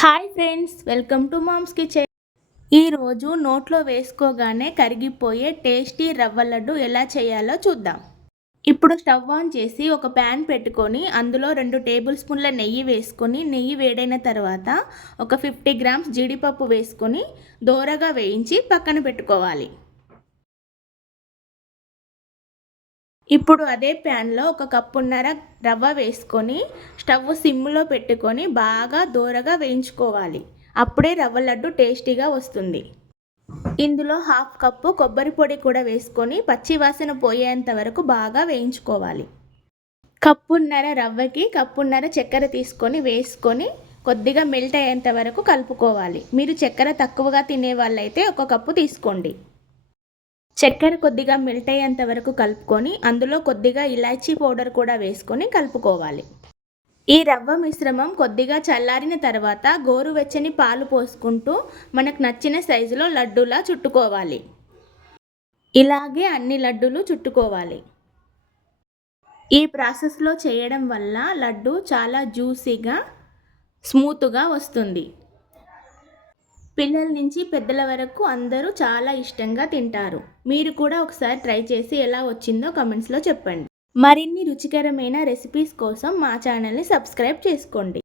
Hi friends, welcome to mom's kitchen. ఈరోజు నోట్లో వేసుకోగానే కరిగిపోయే టేస్టీ రవ్వ లడ్డు ఎలా చేయాలో చూద్దాం. ఇప్పుడు స్టవ్ ఆన్ చేసి ఒక ప్యాన్ పెట్టుకొని అందులో 2 టేబుల్ స్పూన్ల నెయ్యి వేసుకొని నెయ్యి వేడైన తర్వాత ఒక 50 గ్రామ్స్ జీడిపప్పు వేసుకొని దోరగా వేయించి పక్కన పెట్టుకోవాలి. ఇప్పుడు అదే ప్యాన్లో ఒక కప్పున్నర రవ్వ వేసుకొని స్టవ్ సిమ్లో పెట్టుకొని బాగా దోరగా వేయించుకోవాలి. అప్పుడే రవ్వ లడ్డు టేస్టీగా వస్తుంది. ఇందులో హాఫ్ కప్పు కొబ్బరి పొడి కూడా వేసుకొని పచ్చి వాసన పోయేంత వరకు బాగా వేయించుకోవాలి. కప్పున్నర రవ్వకి కప్పున్నర చక్కెర తీసుకొని వేసుకొని కొద్దిగా మెల్ట్ అయ్యేంత వరకు కలుపుకోవాలి. మీరు చక్కెర తక్కువగా తినే వాళ్ళైతే ఒక కప్పు తీసుకోండి. చక్కెర కొద్దిగా మెల్ట్ అయ్యేంత వరకు కలుపుకొని అందులో కొద్దిగా ఇలాచీ పౌడర్ కూడా వేసుకొని కలుపుకోవాలి. ఈ రవ్వ మిశ్రమం కొద్దిగా చల్లారిన తర్వాత గోరువెచ్చని పాలు పోసుకుంటూ మనకు నచ్చిన సైజులో లడ్డూలా చుట్టుకోవాలి. ఇలాగే అన్ని లడ్డూలు చుట్టుకోవాలి. ఈ ప్రాసెస్లో చేయడం వల్ల లడ్డు చాలా జ్యూసీగా స్మూత్గా వస్తుంది. పిల్లల నుంచి పెద్దల వరకు అందరూ చాలా ఇష్టంగా తింటారు. మీరు కూడా ఒకసారి ట్రై చేసి ఎలా వచ్చిందో కమెంట్స్లో చెప్పండి. మరిన్ని రుచికరమైన రెసిపీస్ కోసం మా ఛానల్ని సబ్స్క్రైబ్ చేసుకోండి.